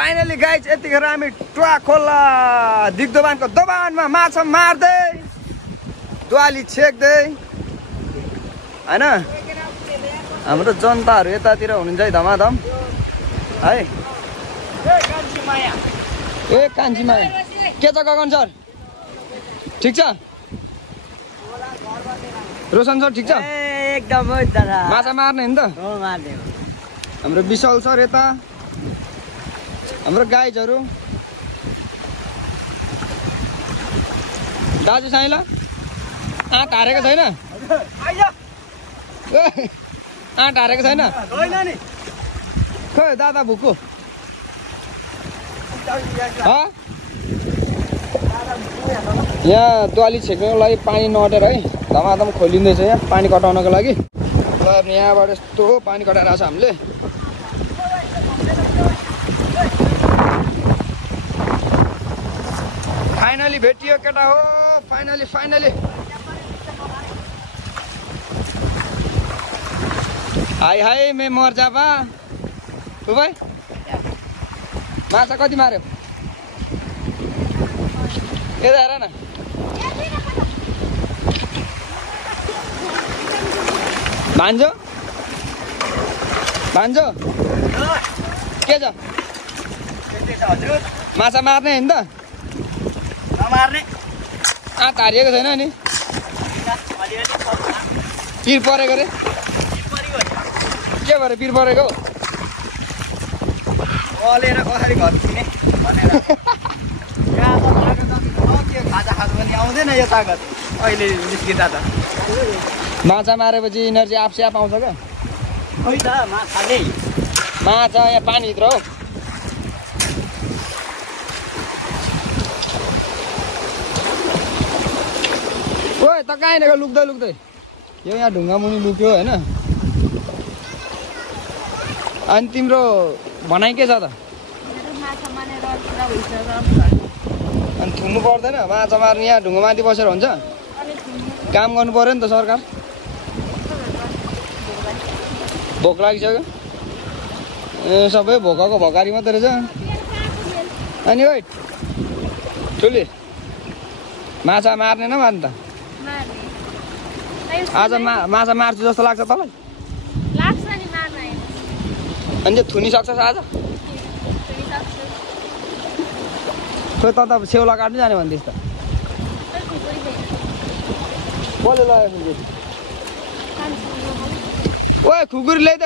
Finally guys यतिखेर हामी टुवा खोला दिग्दोबानको दोबानमा माछा मार्दै दुवाली छेक्दै हैन हाम्रो जनताहरू यतातिर हुनुहुन्छ है धमाधम है। ए कान्छी माया के छ गगन सर ठिक छ रोशन सर ठिक छ एकदम दादा माछा मार्ने नि त मार्ने हाम्रो विशाल सर यता हाम्रो गाइजहरू दाजु साइला आँट हारेको छैन आँट हारेको छैन खोइ दादा भुक्को यहाँ दुवाली छेक्नको लागि पानी नअटेर है धमाधम खोलिँदैछ यहाँ पानी कटाउनको लागि। ल यहाँबाट यस्तो पानी कटाइरहेको छ हामीले। फाइनली भेटियो केटा हो फाइनली हाई हाई मैं मर जाबा तू भाइ माछा कति मार्यो यता हेर न भान्जो के छ माछा मार्ने होइन त मार्ने आँट हारिएको छैन नि पिर परेको रे के भएर पिर परेको अलेर कसरी घर किने भनेर खाजा खानु पनि आउँदैन यो तागत अहिले निस्किँदा त माछा मारेपछि इनर्जी आफसे आफ आउँछ क्या खै त माछाले माछा यहाँ पानीभित्र हो ओए त कहाँ हिँडेको लुक्दै यो यहाँ ढुङ्गा मुनि लुक्यो होइन। अनि तिम्रो भनाइ के छ त अनि थुन्नु पर्दैन माछा मार्ने यहाँ ढुङ्गा माथि बसेर हुन्छ काम गर्नु पर्यो नि त सरकार भोक लागिसक्यो ए सबै भोकाको भकारी मात्रै रहेछ। अनि ओइ ठुली माछा मार्ने न मार्ने त आज माछा मार्छु जस्तो लाग्छ तँलाई अनि त्यो थुनिसक्छस् आज खोइ त सेउला काट्नु जाने भन्दैछ त कसले लगायो ओए खुकुरी ल्याइ त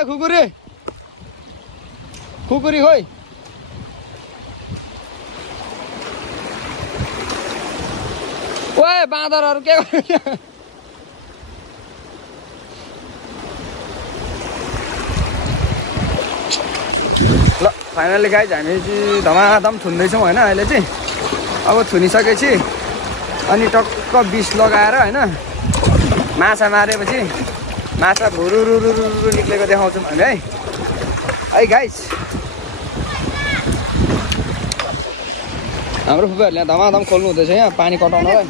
खुकुरी खोइ ओए बाँदरहरू के गर्नु ल फाइनली गाइज हामी चाहिँ धमाधम थुन्दैछौँ होइन अहिले चाहिँ अब थुनिसकेपछि अनि टक्क बिस लगाएर होइन माछा मारेपछि माछा भुरुरुरुरु निक्लेको देखाउँछौँ हामी है गाइज हाम्रो फुपूहरूले यहाँ धमाधम खोल्नु हुँदैछ यहाँ पानी कटाउनलाई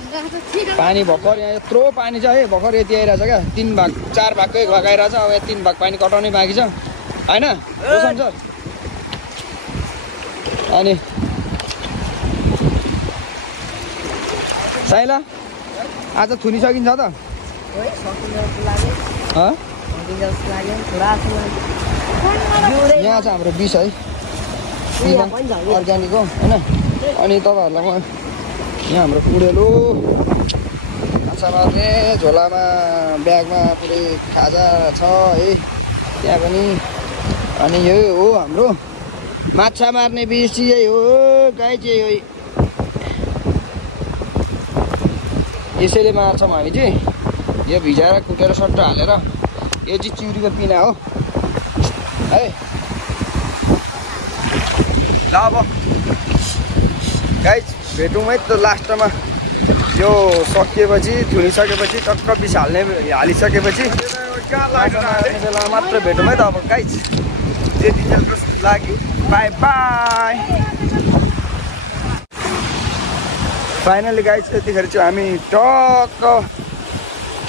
पानी भर्खर यहाँ यत्रो पानी छ है भर्खर यति आइरहेछ क्या 3 भाग 4 भागको 1 भाग आइरहेछ अब यहाँ 3 भाग पानी कटाउनै बाँकी छ होइन रोशन सर। अनि साइला आज थुनिसकिन्छ त यहाँ छ हाम्रो बिस है अर्ग्यानिक हो होइन। अनि तपाईँहरूलाई म यहाँ हाम्रो पुडेलो माछा मार्ने झोलामा ब्यागमा पुरै खाजा छ है त्यहाँ पनि। अनि यो हो हाम्रो माछा मार्ने बिस यही हो गाई चाहिँ यो यसैले मार्छौँ हामी चाहिँ यो भिजाएर कुटेर सट्ट हालेर यो चाहिँ चिउरीको पिना हो है। ल अब गाई भेटौँ है त लास्टमा यो सकिएपछि थुनिसकेपछि टक्क बिस हालिसकेपछि बेला मात्र भेटौँ है त अब गाई त्यति जेलको लागि बाई बाई। फाइनली गाइज यतिखेर चाहिँ हामी टक्क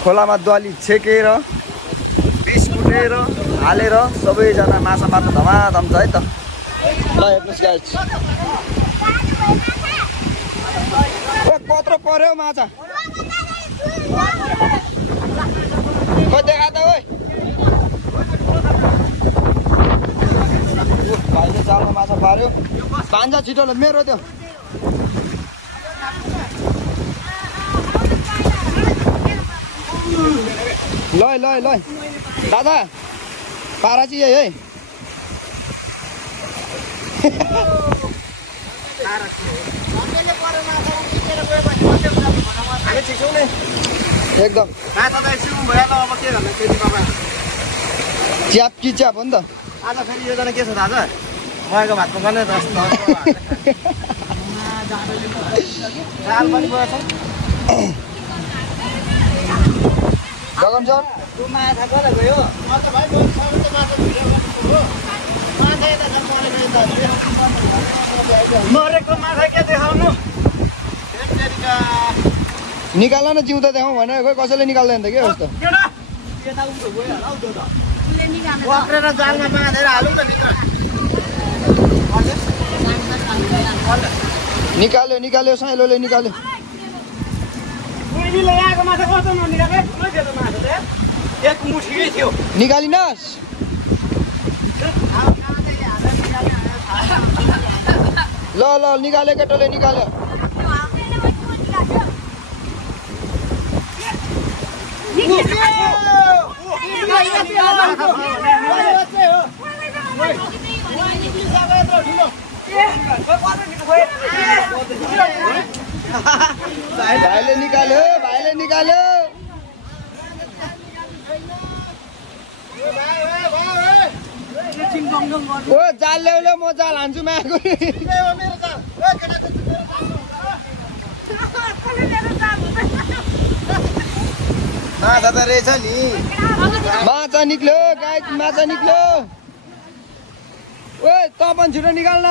खोलामा दुवाली छेकेर बिस कुटेर हालेर सबैजना माछा मार्न धमाधम छ है त। ल हेर्नुहोस् गाइस कत्रो पर्यो माछा खोइ देखा त ओइ भाइले जालमा माछा पार्यो भान्जा छिटो मेरो त्यो ल दादा पारा चाहिँ यही है एकदम च्याप कि च्याप हो नि त आज फेरि योजना के छ दाजु मएको भात पकाउने दाल पनि गएछ गगन सर माछा कता गयो मरेको माछा के देखाउनु निकाल न जिउँदा देखाउँ भने खोइ कसैले निकाल्दैन त के कस्तो पक्रेर जालमा बाँधेर हालौँ न भित्र निकाल्यो साइलोले निकाल्यो एक मुठी थियो निकालिनस् ल निकाल्यो केटोले निकाल्यो भाइले निकाल्यो ओ जाल ल्याउलो म जाल हान्छु माको माछा त रहेछ नि माछा निक्ल्यो गाई माछा निक्ल्यो ओ त पनि छिटो निकाल न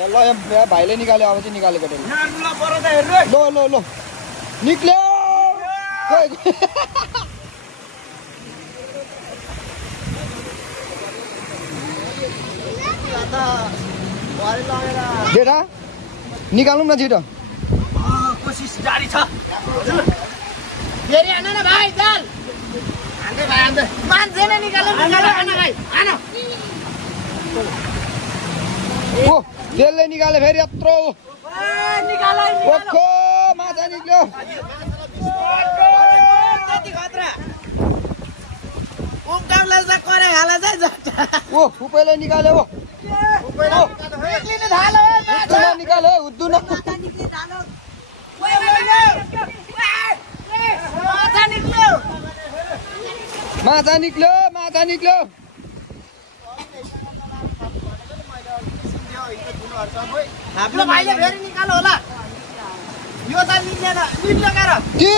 ल यहाँ भाइले निकाल्यो अब चाहिँ निकालेको ल निक्ल्यो जेठा निकालौँ न छिटो कोसिस जारी छ फेरि हान न भाइ जाल हान्दै भाइ हान्दै मान्छे नै निकाल्नु हान भाइ हान ओ त्यसले निकाल्यो फेरि यत्रो निकाल्यो ओखो माछा निक्ल्यो त्यति खतरा उक्टाउलाई चाहिँ करे हाला चाहिँ ओ फुपैले निकाल्यो ओ निक्लिनु थाल्यो निकाल्यो हुद्दु न माछा निक्ल्यो आफ्नो भाइले फेरि निकाल्नु होला यो त निक्लेन निक्लेर के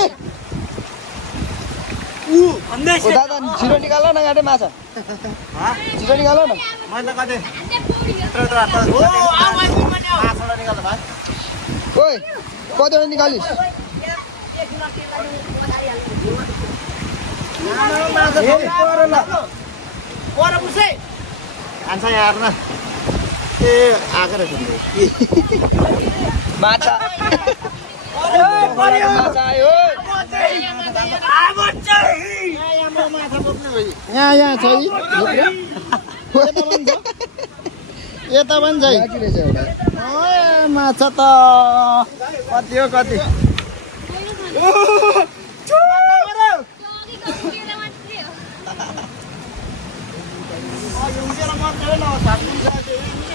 भन्दै ओ दादा छिटो निकाल न गाडे माछा छिटो निकाल न मैले त कतै ओ आवाज माछा निकाल्नु भाइ ओइ कतिवटा निकालिस् पर पुसै खान्छ यार न ए आएको रहेछ माछा माछा आयो यहाँ छ यता पनि छ माछा त कति हो कति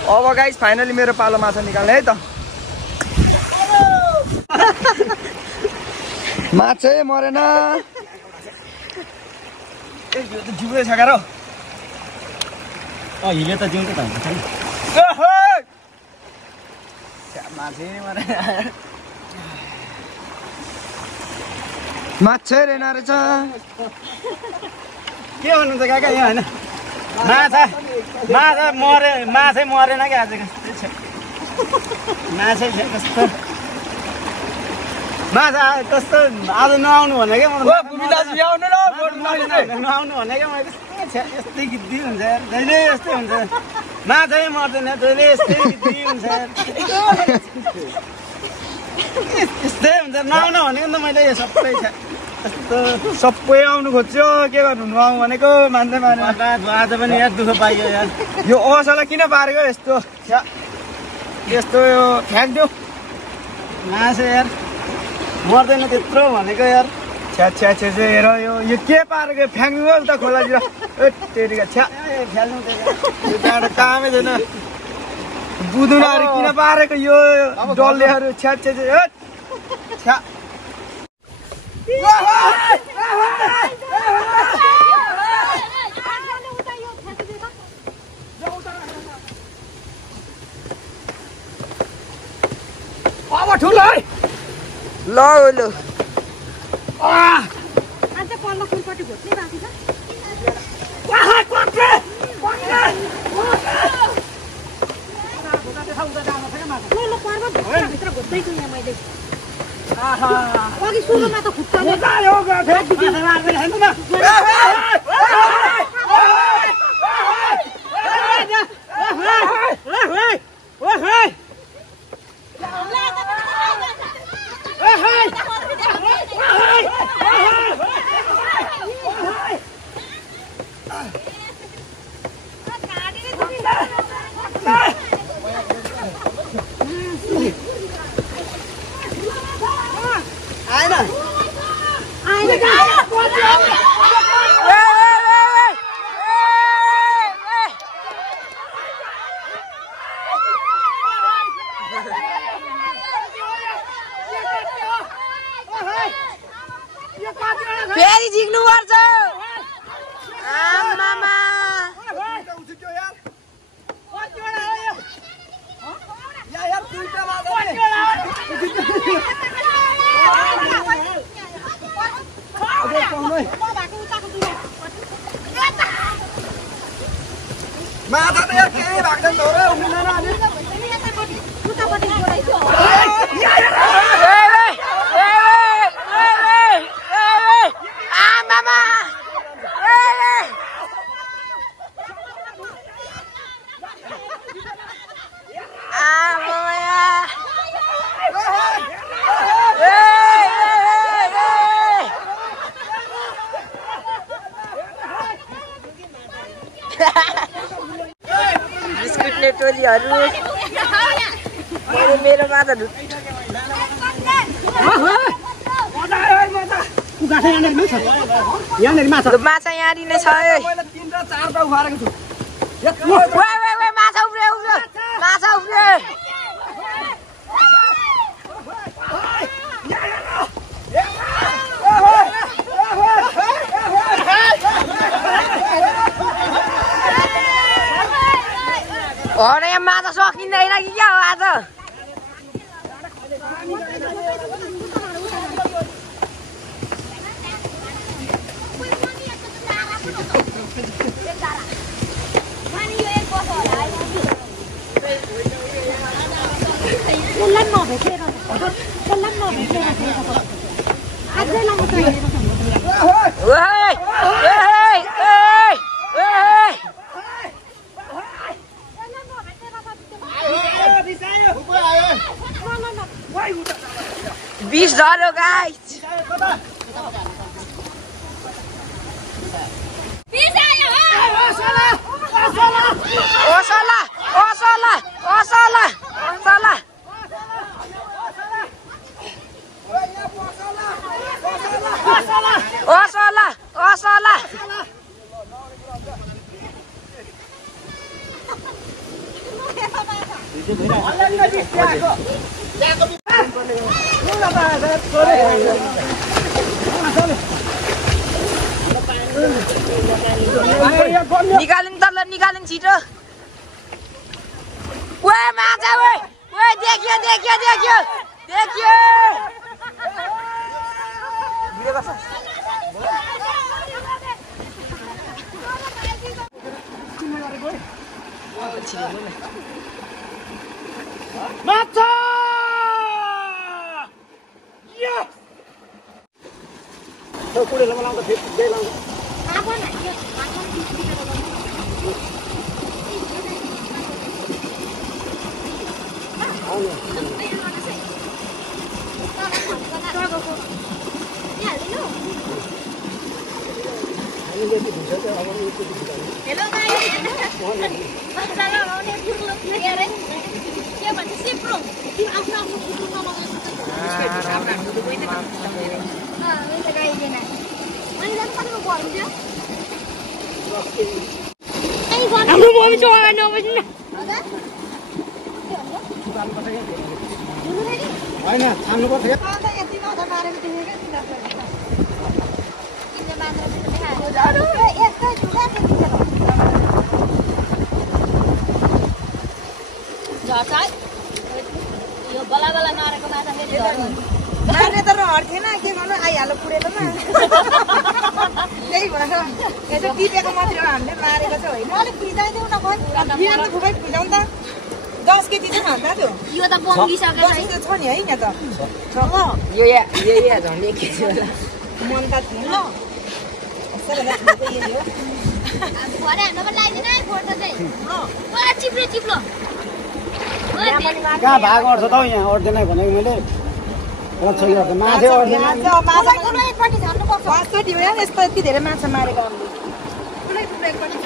अब गाइस फाइनली मेरो पालो माछा निकाल्ने है त माछै मरेन जिउँदै छ गाह्रो हिले त जिउँदै त हुन्छ नि माछै मरेन माछै रहेन रहेछ के भन्नुहुन्छ काका यहाँ होइन माछै मरेन क्या आज माछै छ कस्तो माछा कस्तो आज नआउनु भने क्या नआउनु भने क्या यस्तै गिद्दी हुन्छ यार जहिले यस्तै हुन्छ माछै मर्दैन जहिले यस्तै गिद्दी हुन्छ यार यस्तै हुन्छ नआउन भनेको नि त मैले यो सबै छ यस्तो सबै आउनु खोज्यो के गर्नु नआउँ भनेको मान्दै माने आज पनि यार दुःख पाइयो यार यो असला किन पारेको यस्तो यस्तो यो फ्याँक्दियो माछा यार मर्दैन त्यत्रो भनेको यार छ्या छ्या छ्या हेर यो के पारेको फ्याँक्नु हो त खोलातिर तेरिका छ्या फ्याल्नु यो त्यहाँबाट कामै छैन बुदुनाहरू किन पारेको यो डल्लेहरू छ्या छ्या छ्या छ्या अब ठुलो है ल ल आज पल्लो कुनपट्टि घोट्नै बाँकी छ भित्र घोट्दैछु यहाँ मैले अघि सुरुमा त खुट्टाले फेरि झिक्नु पर्छ आमामा माछा त यार केही भाग्दैन त हो र उम्रिँदैन अनि बिस्कुटले टोलीहरू मेरो माछा माछा यहाँनिर नै छ माछा उफ्रियो माछा उफ्रियो अरे यहाँ माछा सकिँदैन कि क्या हो आज $20 guys. Osala. निकालिन छिटो ओए माछा ओए देखियो माछा यस तो कुडे लगाउँदा फेरि दे लाउँदा हेलो गाइस बच्चा लगाउने फुल के अरे के भन्छ सिप्रो तिमी आफ्नो आफ्नो फुल नमगाउनु हुन्छ गाइस हैन अनि जान पनि गर्नु थियो हाम्रो मम्मी चाहिँ अगाडि नबस्नु न होइन छान्नुपर्छ अन्त यति नथा मारेको देखेको किन मात्र यस्तै जुगा झर्छ यो बला बला मारेको माछा फेरि मार्ने त रहर थिएन के गर्नु आइहाल्यो पुडेलोमा त्यही भएर यसो टिपेको मात्रै हो हामीले मारेको चाहिँ होइन अलिक भिजाइदेऊ न खोइ बिहान त खुबै खुजाउँ त 10 केजी चाहिँ खान्छ त्यो यो त बङ्गिसक्यो 10 केजी छ नि है यहाँ त छ ल यो झन्डै के छ होला मन त थिएन ल सबैले खाएको यही हो भरे हाम्रो पनि लगाइदिनु है फोटो चाहिँ ल पुरा चिप्लो चिप्लो कहाँ भाग अट्छ त हौ यहाँ अट्दैन भनेको मैले माछा अट्दैन माछा कुनै एकपट्टि झर्नुपर्छ 5 यस्तो यति धेरै माछा मारेको हामीले कुनै एकपट्टि